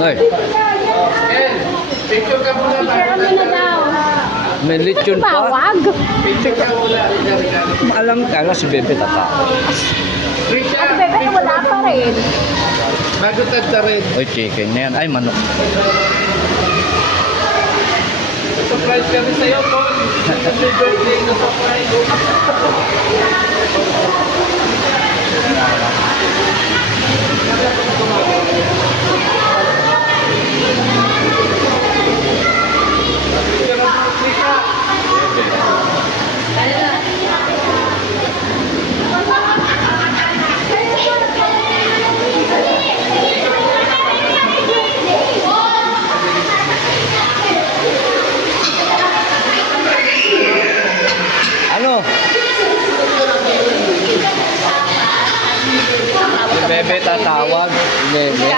Ay, Picture ka muna ba? Pero ano na daw? may lechon pa. Pawag. Picture ka muna. Alam ka na si Bebe tatakas. Trisha, At bebe, wala pa rin. bago tagtarin. Oy, chicken na yan. Ay, manok. Surprise kami sa'yo, Paul. Happy birthday na surprise. Ano? Si Bebe tatawag. Bebe.